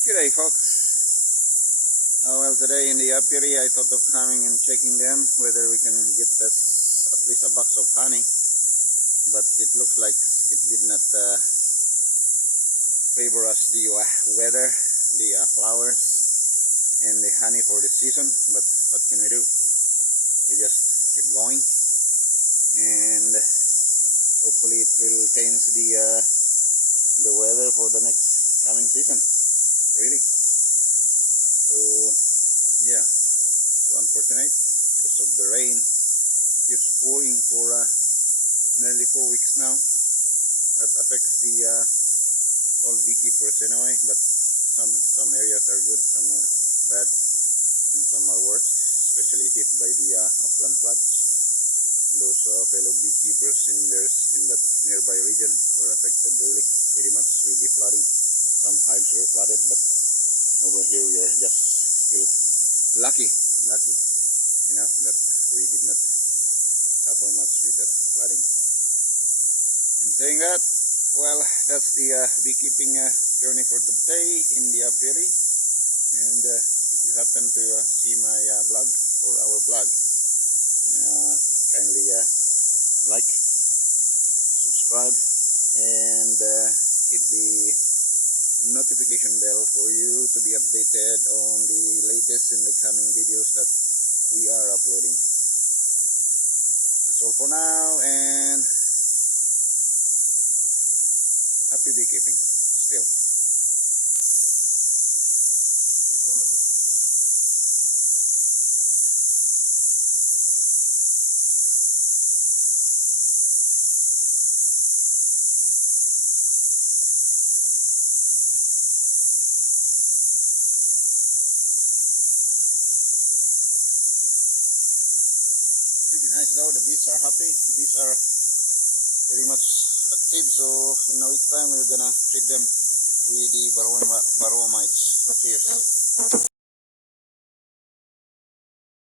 G'day folks. Well, today in the apiary I thought of coming and checking them whether we can get this at least a box of honey, but it looks like it did not favor us the weather, the flowers and the honey for the season. But what can we do? We just keep going and hopefully it will change the weather for the next coming season, really. So yeah, so unfortunate because of the rain keeps pouring for nearly 4 weeks now. That affects the all beekeepers anyway, but some areas are good, some are bad, and some are worst, especially hit by the Auckland floods. Those fellow beekeepers in that nearby region were affected really, pretty much with the flooding. Some hives were flooded, but over here we are just still lucky enough that we did not suffer much with that flooding. In saying that, well, that's the beekeeping journey for today in the apiary. And if you happen to see my blog or our blog, kindly like, subscribe, and hit the notification bell for you to be updated on the latest and the coming videos that we are uploading. That's all for now, and happy beekeeping still. Pretty nice though, the bees are happy, the bees are very much active, so in a week time we're gonna treat them with the varroa mites. Cheers.